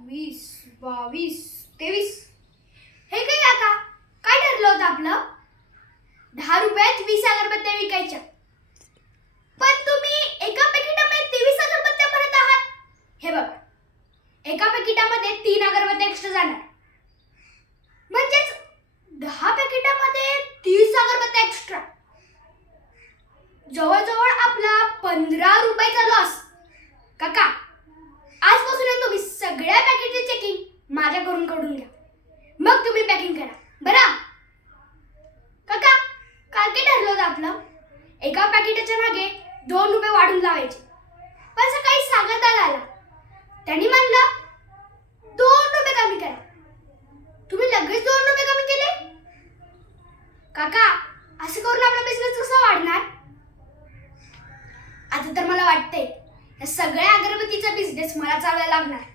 20, 22, 23. हे काय काका, काय ठरलं होतं आपलं? 10 रुपयात 20 अगरबत्त्या विकायच्या. पण तुम्ही एका पॅकेटामध्ये 23 अगरबत्त्या भरत आहात. हे बघा, एका पॅकेटामध्ये 3 अगरबत्त्या एक्स्ट्रा जाणार. म्हणजेच 10 पॅकेटामध्ये 30 अगरबत्त्या एक्स्ट्रा. जवळजवळ आपला 15 रुपयाचा लॉस. काका, आजपासून तुम्ही सगळ्या पॅकेटचे चेकिंग माझ्याकडून करून घ्या. मग तुम्ही पॅकिंग करा बरं. काका, काल काय ठरलं होतं आपलं? एका पॅकेटाच्या मागे 2 रुपये वाढून लावायचे. पण सकाळी सांगताला आला, त्यांनी म्हणलं 2 रुपये कमी करा. तुम्ही लगेच 2 रुपये कमी केले. काका, असं करून आपला बिझनेस कसा वाढणार? आता तर मला वाटतंय या सगळ्या अगरबत्तीचा बिझनेस मला चालवायला लागणार.